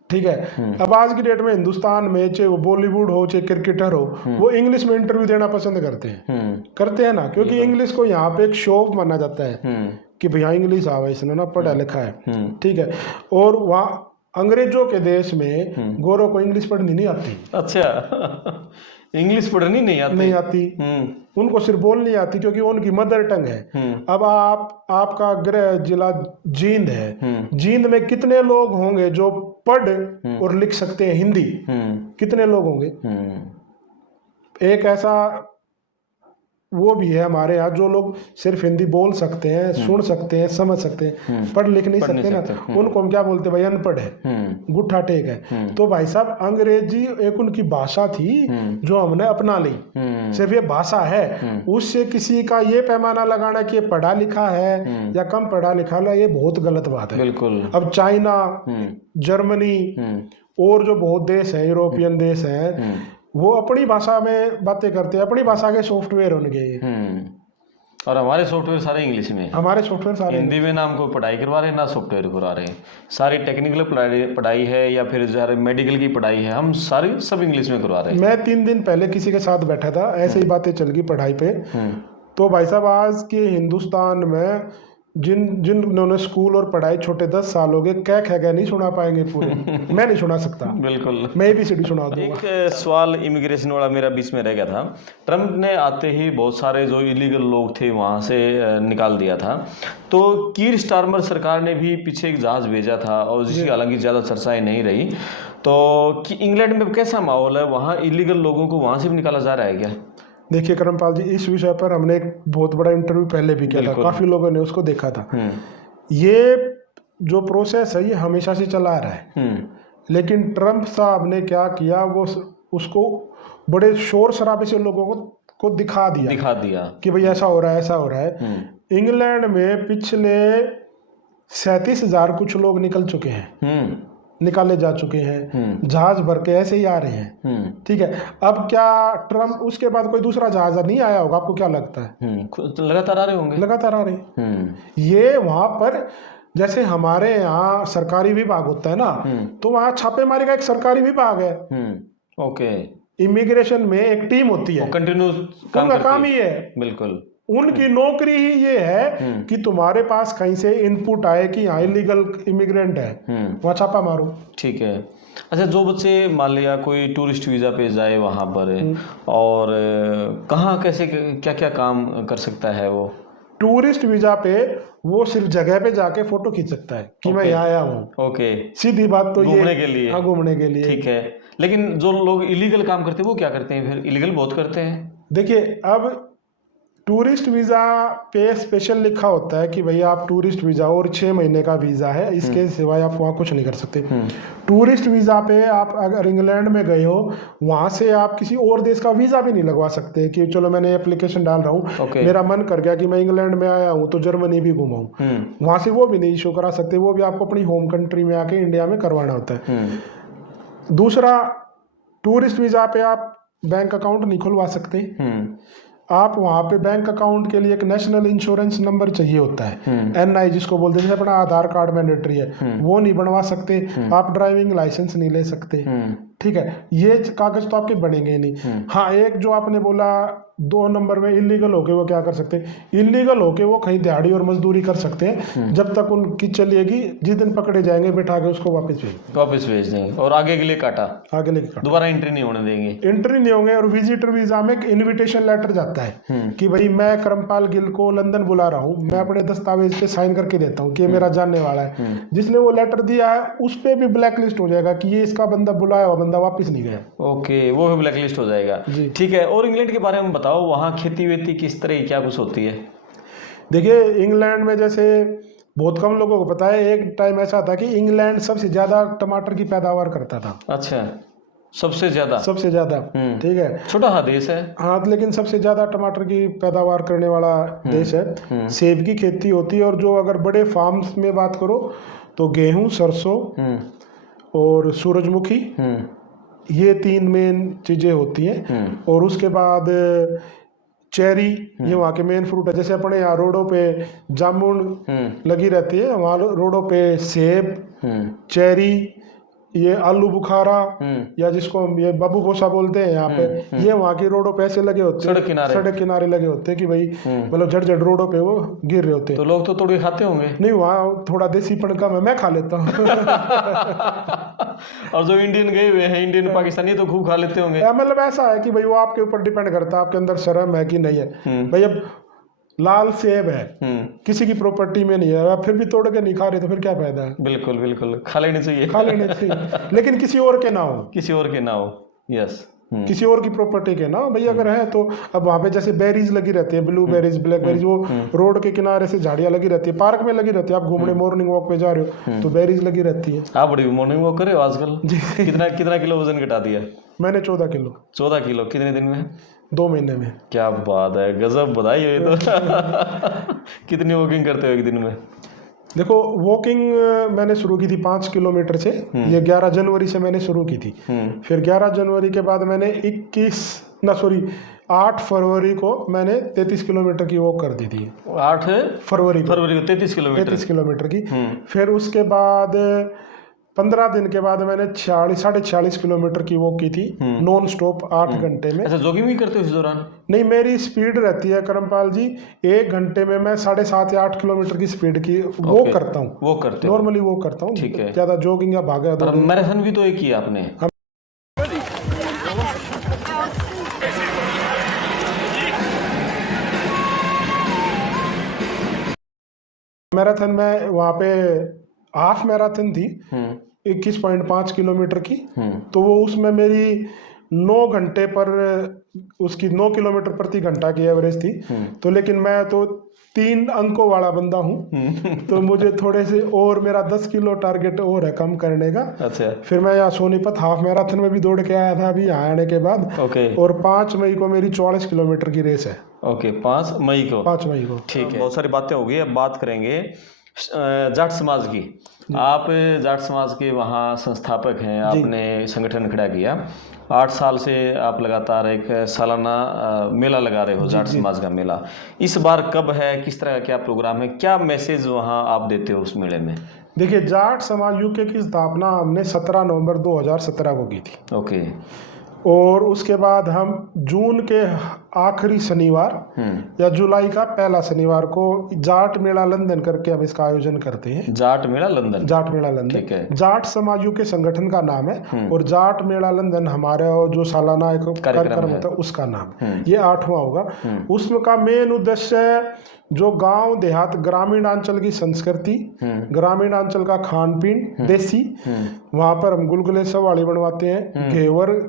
ठीक है। अब आज की डेट में हिंदुस्तान में, चाहे वो बॉलीवुड हो चाहे क्रिकेटर हो, वो इंग्लिश में इंटरव्यू देना पसंद करते हैं ना, क्योंकि इंग्लिश को यहाँ पे एक शो माना जाता है कि भैया इंग्लिश आवा, इसने ना पढ़ा लिखा है, ठीक है। और वहाँ अंग्रेजों के देश में गोरों को इंग्लिश पढ़नी नहीं आती। अच्छा इंग्लिश पढ़नी नहीं आती। उनको सिर्फ बोलनी आती, क्योंकि उनकी मदर टंग है। अब आपका गृह जिला जींद है, जींद में कितने लोग होंगे जो पढ़ और लिख सकते हैं हिंदी? कितने लोग होंगे? एक ऐसा वो भी है हमारे यहाँ जो लोग सिर्फ हिंदी बोल सकते हैं, सुन सकते हैं, समझ सकते हैं, पढ़ लिख नहीं सकते ना। उनको हम क्या बोलते हैं भाई? अनपढ़ है, गुट्ठा टेक है। तो भाई साहब, अंग्रेजी एक उनकी भाषा थी जो हमने अपना ली, सिर्फ ये भाषा है। उससे किसी का ये पैमाना लगाना कि ये पढ़ा लिखा है या कम पढ़ा लिखा है, ये बहुत गलत बात है। बिल्कुल। अब चाइना, जर्मनी और जो बहुत देश है, यूरोपियन देश है, वो अपनी भाषा में बातें करते हैं, अपनी भाषा के सॉफ्टवेयर उनके। और हमारे सॉफ्टवेयर सारे इंग्लिश में। हमारे सॉफ्टवेयर सारे हिंदी में ना हमको पढ़ाई करवा रहे हैं, ना सॉफ्टवेयर करवा रहे हैं। सारी टेक्निकल पढ़ाई है या फिर सारे मेडिकल की पढ़ाई है, हम सारी सब इंग्लिश में करवा रहे हैं। मैं 3 दिन पहले किसी के साथ बैठा था, ऐसे ही बातें चल गई पढ़ाई पे। तो भाई साहब, आज के हिंदुस्तान में जिन्होंने स्कूल और पढ़ाई छोटे 10 साल हो गए, क्या खैगा नहीं सुना पाएंगे पूरे। मैं नहीं सुना सकता। बिल्कुल, मैं ABCD सुना दूंगा। एक सवाल इमिग्रेशन वाला मेरा बीच में रह गया था। ट्रम्प ने आते ही बहुत सारे जो इलीगल लोग थे वहाँ से निकाल दिया था। तो कीर स्टारमर सरकार ने भी पीछे एक जहाज भेजा था, और जिसकी हालांकि ज़्यादा चर्चाएं नहीं रही। तो कि इंग्लैंड में कैसा माहौल है? वहाँ इलीगल लोगों को वहाँ से भी निकाला जा रहा है क्या? देखिए करमपाल जी, इस विषय पर हमने एक बहुत बड़ा इंटरव्यू पहले भी किया था, काफी लोगों ने उसको देखा था। ये जो प्रोसेस है ये हमेशा से चला आ रहा है, लेकिन ट्रम्प साहब ने क्या किया, वो उसको बड़े शोर शराबे से लोगों को दिखा दिया कि भाई ऐसा हो रहा है, ऐसा हो रहा है। इंग्लैंड में पिछले 37,000 कुछ लोग निकल चुके हैं, निकाले जा चुके हैं, जहाज भर के ऐसे ही आ रहे हैं, ठीक है। अब क्या ट्रम्प, उसके बाद कोई दूसरा जहाज नहीं आया होगा? आपको क्या लगता है? लगातार आ रहे होंगे, लगातार आ रहे। ये वहां पर जैसे हमारे यहाँ सरकारी विभाग होता है ना, तो वहाँ छापेमारी का एक सरकारी विभाग है। ओके, इमिग्रेशन में एक टीम होती है, कंटिन्यू उनका काम ही है। बिल्कुल, उनकी नौकरी ही ये है कि तुम्हारे पास कहीं से इनपुट आए कि यहाँ इलीगल इमिग्रेंट है, वहाँ छापा मारो। ठीक है। अच्छा, जो बच्चे मान लिया कोई टूरिस्ट वीज़ा पे जाए वहाँ पर, और कहाँ कैसे क्या क्या काम कर सकता है वो? टूरिस्ट वीजा पे वो सिर्फ जगह पे जाके फोटो खींच सकता है कि मैं यहाँ आया हूँ। ओके, सीधी बात तो घूमने के लिए। हाँ, घूमने के लिए। ठीक है, लेकिन जो लोग इलीगल काम करते हैं वो क्या करते हैं फिर? इलीगल बहुत करते हैं। देखिए, अब टूरिस्ट वीज़ा पे स्पेशल लिखा होता है कि भैया आप टूरिस्ट वीज़ा, और 6 महीने का वीज़ा है, इसके सिवाय आप वहाँ कुछ नहीं कर सकते। टूरिस्ट वीज़ा पे आप अगर इंग्लैंड में गए हो, वहाँ से आप किसी और देश का वीज़ा भी नहीं लगवा सकते कि चलो मैंने एप्लीकेशन डाल रहा हूँ, मेरा मन कर गया कि मैं इंग्लैंड में आया हूँ तो जर्मनी भी घुमाऊँ, वहाँ से वो भी नहीं इशू करा सकते। वो भी आपको अपनी होम कंट्री में आके इंडिया में करवाना होता है। दूसरा, टूरिस्ट वीज़ा पे आप बैंक अकाउंट नहीं खुलवा सकते। आप वहाँ पे बैंक अकाउंट के लिए एक नेशनल इंश्योरेंस नंबर चाहिए होता है, NI जिसको बोलते हैं, अपना आधार कार्ड मैंडेटरी है, वो नहीं बनवा सकते। आप ड्राइविंग लाइसेंस नहीं ले सकते, ठीक है, ये कागज तो आपके बनेंगे ही नहीं। हाँ, एक जो आपने बोला 2 नंबर में इलीगल होके वो क्या कर सकते हैं, इलीगल होके वो कहीं दिहाड़ी और मजदूरी कर सकते हैं जब तक उनकी चलेगी। जिस दिन पकड़े जाएंगे बैठा के उसको वापस भेज देंगे और आगे के लिए काटा, दोबारा एंट्री नहीं होने देंगे, एंट्री नहीं होंगे। और विजिटर वीजा में एक इनविटेशन लेटर जाता है कि भाई मैं करमपाल गिल को लंदन बुला रहा हूँ, मैं अपने दस्तावेज पे साइन करके देता हूँ कि मेरा जानने वाला है। जिसने वो लेटर दिया है उस पे भी ब्लैक लिस्ट हो जाएगा कि ये इसका बंदा बुलाया हुआ बंदा वापस नहीं गया। ओके, वो भी ब्लैक लिस्ट हो जाएगा। ठीक है, और इंग्लैंड के बारे में बताओ, वहाँ खेती वेती किस तरह क्या कुछ होती है? देखिए, इंग्लैंड में जैसे बहुत कम लोगों को पता है, एक टाइम ऐसा था कि इंग्लैंड सबसे ज्यादा टमाटर की पैदावार करता था। अच्छा, सबसे ज्यादा? ठीक है, छोटा सा देश है हाँ, लेकिन सबसे ज्यादा टमाटर की पैदावार करने वाला देश है। सेब की खेती होती है, और जो अगर बड़े फार्म्स में बात करो तो गेहूं, सरसों और सूरजमुखी, ये 3 मेन चीजें होती हैं। और उसके बाद चेरी, ये वहाँ के मेन फ्रूट है। जैसे अपने यहाँ रोडों पे जामुन लगी रहती है, वहाँ रोडों पे सेब, चेरी, ये आलू बुखारा या जिसको हम ये बाबू गोसा बोलते हैं यहाँ पे, ये वहाँ की रोडों पे ऐसे लगे होते हैं, सड़क किनारे लगे होते हैं कि भाई मतलब झड़ झड़ रोडों पे वो गिर रहे होते हैं। तो लोग तो तोड़ के खाते होंगे? नहीं, वहाँ थोड़ा देसीपन कम है, मैं खा लेता हूँ। और जो इंडियन गए हुए हैं, इंडियन पाकिस्तानी, तो खूब खा लेते होंगे। मतलब ऐसा है कि भाई वो आपके ऊपर डिपेंड करता है आपके अंदर शर्म है कि नहीं है। भाई अब लाल सेब है, किसी की प्रॉपर्टी में नहीं है, आप फिर भी तोड़ के नहीं खा रहे तो फिर क्या फायदा है? बिल्कुल बिल्कुल, खा लेने चाहिए, लेकिन किसी और के ना हो, यस, किसी और की प्रॉपर्टी के ना भाई अगर है तो। अब वहाँ पे जैसे बेरीज लगी रहती है, ब्लू बेरीज, ब्लैक बेरीज, वो रोड के किनारे से झाड़ियाँ लगी रहती है, पार्क में लगी रहती है। आप घूमने मॉर्निंग वॉक पे जा रहे हो तो बेरीज लगी रहती है। आप बड़ी मॉर्निंग वॉक कर रहे हो आजकल? कितना किलो वजन घटा दिया? मैंने 14 किलो। 14 किलो कितने दिन में? 2 महीने में। क्या बात है, गजब, बधाई हो ये तो। कितनी वॉकिंग करते हो एक दिन में? देखो, वॉकिंग मैंने शुरू की थी 5 किलोमीटर से, ये 11 जनवरी से मैंने शुरू की थी। फिर 11 जनवरी के बाद मैंने 8 फरवरी को मैंने 33 किलोमीटर की वॉक कर दी थी। 8 फरवरी को 33 किलोमीटर की। फिर उसके बाद 15 दिन के बाद मैंने 46.5 किलोमीटर की वॉक की थी, नॉन स्टॉप 8 घंटे में। अच्छा, जॉगिंग भी करते हो इस दौरान? नहीं, मेरी स्पीड रहती है करमपाल जी, 1 घंटे में मैं 7.5 या 8 किलोमीटर की स्पीड की वॉक करता हूँ। वो करते हो? नॉर्मली वॉक करता हूँ, ठीक है। ज्यादा जॉगिंग या भागा। मैराथन भी तो एक किया आपने? मैराथन में वहाँ पे हाफ मैराथन थी 21.5 किलोमीटर की, तो वो उसमें मेरी 9 घंटे पर उसकी 9 किलोमीटर प्रति घंटा की एवरेज थी। तो लेकिन मैं तो 3 अंकों वाला बंदा हूँ, तो मुझे थोड़े से और मेरा 10 किलो टारगेट और है कम करने का। अच्छा। फिर मैं यहाँ सोनीपत हाफ मैराथन में भी दौड़ के आया था अभी यहाँ आने के बाद। और 5 मई को मेरी 44 किलोमीटर की रेस है। 5 मई को। ठीक है, बहुत सारी बातें हो गई, अब बात करेंगे जाट समाज की। आप जाट समाज के वहाँ संस्थापक हैं, आपने संगठन खड़ा किया। 8 साल से आप लगातार एक सालाना मेला लगा रहे हो, जाट समाज का मेला। इस बार कब है, किस तरह का क्या प्रोग्राम है, क्या मैसेज वहाँ आप देते हो उस मेले में? देखिए, जाट समाज यूके की स्थापना हमने 17 नवंबर 2017 को की थी। ओके। और उसके बाद हम जून के आखिरी शनिवार या जुलाई का पहला शनिवार को जाट मेला लंदन करके हम इसका आयोजन करते हैं। जाट मेला लंदन, ठीक है। जाट समाज के संगठन का नाम है, और जाट मेला लंदन हमारे जो सालाना एक कार्यक्रम होता है उसका नाम। ये 8वां होगा। उसमें का मेन उद्देश्य है जो गांव देहात ग्रामीण अंचल की संस्कृति, ग्रामीण अंचल का खान पीन देसी, वहां पर हम गुलगुले सवाली बनवाते हैं, घेवर,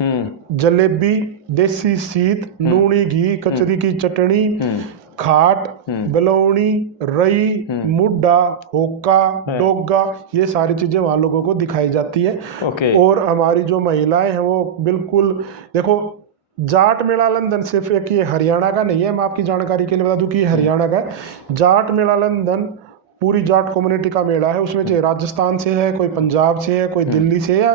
जलेबी, देसी सीत, नूनी घी, कचरी की चटनी, खाट, बलौनी, रई, मुड्डा, होका, डोगा, ये सारी चीजें वहाँ लोगों को दिखाई जाती है। और हमारी जो महिलाएं हैं वो बिल्कुल, देखो, जाट मेला लंदन सिर्फ एक ये हरियाणा का नहीं है, मैं आपकी जानकारी के लिए बता दूं कि ये हरियाणा का है। जाट मेला लंदन पूरी जाट कम्युनिटी का मेला है, उसमें चाहे राजस्थान से है, कोई पंजाब से है, कोई दिल्ली से या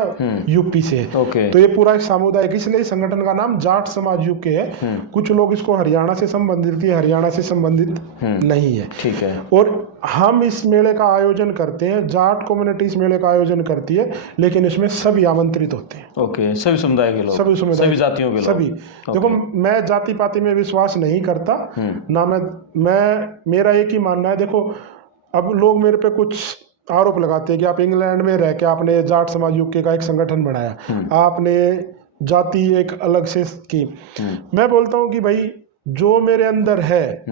यूपी से है। ओके। तो ये पूरा एक सामुदायिक, इसलिए इस संगठन का नाम जाट समाज यूके है। कुछ लोग इसको हरियाणा से संबंधित, ये हरियाणा से संबंधित नहीं है। ठीक है। और हम इस मेले का आयोजन करते हैं, जाट कम्युनिटी इस मेले का आयोजन करती है, लेकिन इसमें सभी आमंत्रित होते हैं। ओके, सभी समुदाय के लोग, सभी समुदाय, सभी जातियों के लोग, सभी। देखो, मैं जाति पाति में विश्वास नहीं करता ना, मैं मेरा एक ही मानना है। देखो, अब लोग मेरे पे कुछ आरोप लगाते हैं कि आप इंग्लैंड में रह के आपने जाट समाज यूके का एक संगठन बनाया, आपने जाति एक अलग से की। मैं बोलता हूँ कि भाई, जो मेरे अंदर है,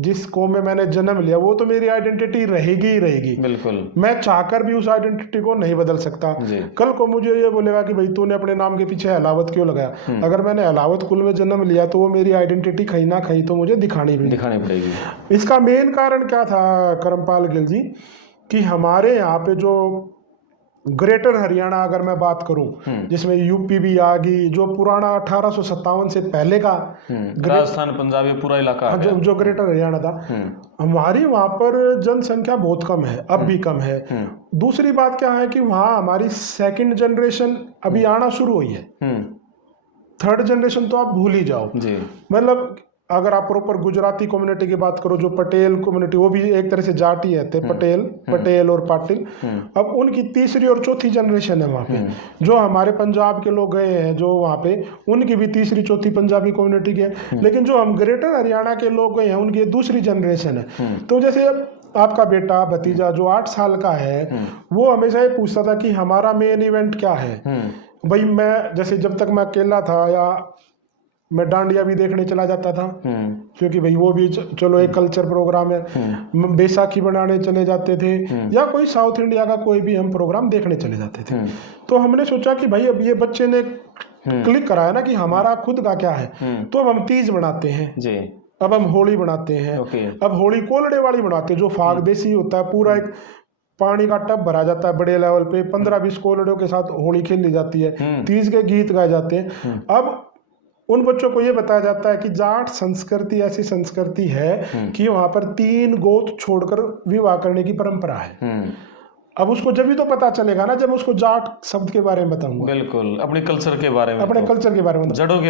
जिस कौम में मैंने जन्म लिया, वो तो मेरी आइडेंटिटी रहेगी ही रहेगी। बिल्कुल। मैं चाहकर भी उस आइडेंटिटी को नहीं बदल सकता। कल को मुझे ये बोलेगा कि भाई तूने अपने नाम के पीछे अलावत क्यों लगाया, अगर मैंने अलावत कुल में जन्म लिया तो वो मेरी आइडेंटिटी कहीं ना कहीं तो मुझे दिखानी पड़ेगी। इसका मेन कारण क्या था करमपाल गिल जी, कि हमारे यहाँ पे जो ग्रेटर हरियाणा अगर मैं बात करूं, जिसमें यूपी भी आ गई, जो पुराना 1857 से पहले का राजस्थान पंजाब, ये पूरा इलाका है, जो ग्रेटर हरियाणा था, हमारी वहां पर जनसंख्या बहुत कम है, अब भी कम है। दूसरी बात क्या है कि वहाँ हमारी सेकंड जनरेशन अभी आना शुरू हुई है, थर्ड जनरेशन तो आप भूल ही जाओ। मतलब अगर आप प्रॉपर गुजराती कम्युनिटी की बात करो, जो पटेल कम्युनिटी, वो भी एक तरह से जाट ही है, पटेल और पाटिल, अब उनकी तीसरी और चौथी जनरेशन है वहाँ पे। जो हमारे पंजाब के लोग गए हैं जो वहाँ पे, उनकी भी तीसरी चौथी पंजाबी कम्युनिटी की है। लेकिन जो हम ग्रेटर हरियाणा के लोग गए हैं, उनकी दूसरी जनरेशन है। तो जैसे आपका बेटा भतीजा जो 8 साल का है, वो हमेशा ये पूछता था कि हमारा मेन इवेंट क्या है। भाई, मैं जैसे जब तक मैं अकेला था, या मैं डांडिया भी देखने चला जाता था, क्योंकि भाई वो भी चलो एक कल्चर प्रोग्राम है। बैसाखी बनाने चले जाते थे, या कोई साउथ इंडिया का कोई भी हम प्रोग्राम देखने चले जाते थे। तो हमने सोचा कि भाई अब ये बच्चे ने क्लिक कराया ना कि हमारा खुद का क्या है, तो अब हम तीज बनाते हैं जी, अब हम होली बनाते हैं। अब होली कोलड़े वाली बनाते हैं, जो फाग देसी होता है, पूरा एक पानी का टब भरा जाता है बड़े लेवल पे, 15-20 कोलड़ों के साथ होली खेली जाती है, तीज के गीत गाए जाते हैं। अब उन बच्चों को ये बताया जाता है कि जाट संस्कृति ऐसी संस्कृति है कि वहां पर 3 गोत्र छोड़कर विवाह करने की परंपरा है। अब उसको जब भी तो पता चलेगा ना, जब उसको जाट शब्द के बारे में बताऊंगा। बिल्कुल, अपने कल्चर के बारे में, अपने कल्चर के बारे में, जड़ों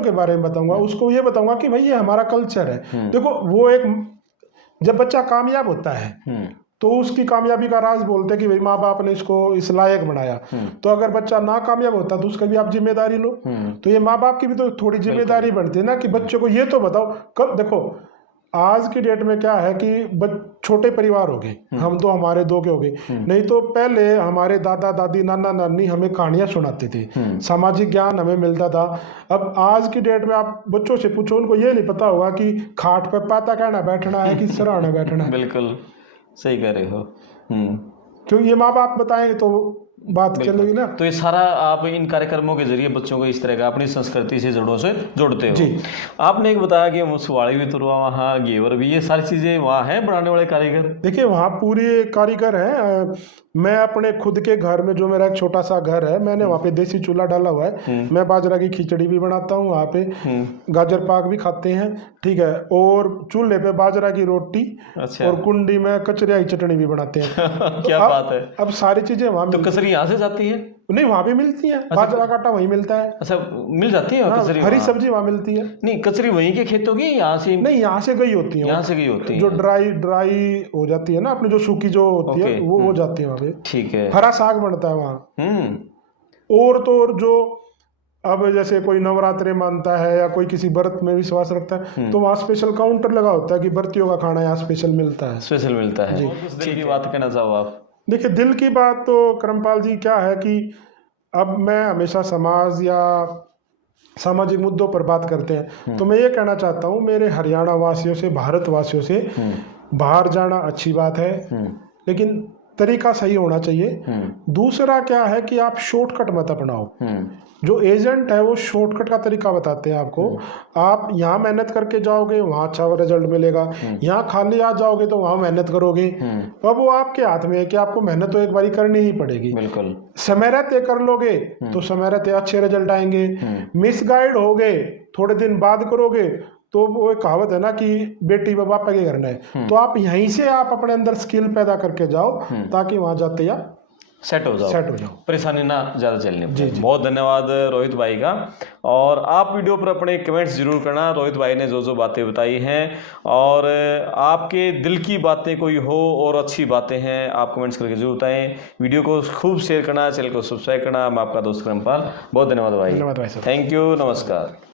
के बारे में बताऊंगा। उसको ये बताऊंगा कि भाई ये हमारा कल्चर है। देखो, वो एक, जब बच्चा कामयाब होता है तो उसकी कामयाबी का राज बोलते हैं कि भाई माँ बाप ने इसको इस लायक बनाया। तो अगर बच्चा ना कामयाब होता तो उसका भी आप जिम्मेदारी लो। तो ये माँ बाप की भी तो थोड़ी जिम्मेदारी बनती है ना, कि बच्चों को ये तो बताओ। कब देखो, आज की डेट में क्या है कि छोटे परिवार हो गए, हम तो हमारे 2 के हो गए, नहीं तो पहले हमारे दादा दादी नाना नानी हमें कहानियां सुनाते थे, सामाजिक ज्ञान हमें मिलता था। अब आज की डेट में आप बच्चों से पूछो, उनको ये नहीं पता होगा कि खाट पे पाता कहना बैठना है कि सराहना बैठना है। बिल्कुल सही कह रहे हो। क्योंकि ये माँ बाप बताएंगे तो बात चलेगी ना। तो ये सारा आप इन कार्यक्रमों के जरिए बच्चों को इस तरह का अपनी संस्कृति से जड़ों से जोड़ते हो जी। आपने एक बताया कि मुसवाड़ी भी तुरवा, वहाँ घेवर भी, ये सारी चीज़ें वहाँ हैं बनाने वाले कारीगर? देखिए, वहाँ पूरे कारीगर हैं। मैं अपने खुद के घर में, जो मेरा एक छोटा सा घर है, मैंने वहाँ पे देसी चूल्हा डाला हुआ है। मैं बाजरा की खिचड़ी भी बनाता हूँ वहाँ पे, गाजर पाक भी खाते हैं, ठीक है, और चूल्हे पे बाजरा की रोटी, अच्छा, और कुंडी में कचरिया की चटनी भी बनाते हैं। क्या बात है। अब सारी चीजें वहाँ, तो कचरी यहाँ से जाती है? नहीं, वहाँ भी मिलती है। अच्छा, बाजरा का आटा वहीं मिलता है। अच्छा, मिल जाती है कचरी? हरी सब्जी वहाँ मिलती है। नहीं, कचरी वहीं के खेतों की, यहाँ से नहीं, यहाँ से गई होती है। यहाँ से गई होती है, जो ड्राई हो जाती है ना, अपनी जो सूखी जो होती है, वो जाती है वहाँ पे। ठीक है। हरा साग बनता है वहाँ। और तो और, जो अब जैसे कोई नवरात्रे मानता है या कोई किसी व्रत में विश्वास रखता है, तो वहाँ स्पेशल काउंटर लगा होता है कि व्रतियों का खाना यहाँ स्पेशल मिलता है। स्पेशल मिलता है जी। दिल की बात कहना चाहो आप? देखिए, दिल की बात तो करमपाल जी क्या है कि अब मैं हमेशा समाज या सामाजिक मुद्दों पर बात करते हैं, तो मैं ये कहना चाहता हूँ मेरे हरियाणा वासियों से, भारतवासियों से, बाहर जाना अच्छी बात है, लेकिन तरीका सही होना चाहिए। दूसरा क्या है कि आप शॉर्टकट मत अपनाओ। जो एजेंट है वो शॉर्टकट का तरीका बताते हैं आपको। आप यहाँ मेहनत करके जाओगे, वहाँ अच्छा रिजल्ट मिलेगा, यहाँ खाली आ जाओगे तो वहाँ मेहनत करोगे। तो अब वो आपके हाथ में है कि आपको मेहनत तो एक बारी करनी ही पड़ेगी। बिल्कुल। समय रहते कर लोगे तो समय रहते अच्छे रिजल्ट आएंगे। मिसगाइड हो गए, थोड़े दिन बाद करोगे तो वो एक कहावत है ना कि बेटी व बापा के घर में, तो आप यहीं से आप अपने अंदर स्किल पैदा करके जाओ ताकि वहां जाते या सेट हो जाओ, परेशानी ना ज़्यादा चलनी पड़े। जी। बहुत धन्यवाद रोहित भाई का। और आप वीडियो पर अपने कमेंट्स जरूर करना, रोहित भाई ने जो जो बातें बताई हैं, और आपके दिल की बातें कोई हो और अच्छी बातें हैं आप कमेंट्स करके जरूर बताएं। वीडियो को खूब शेयर करना, चैनल को सब्सक्राइब करना। मैं आपका दोस्त क्रमपाल, बहुत धन्यवाद भाई। धन्यवाद भाई साहब। थैंक यू, नमस्कार।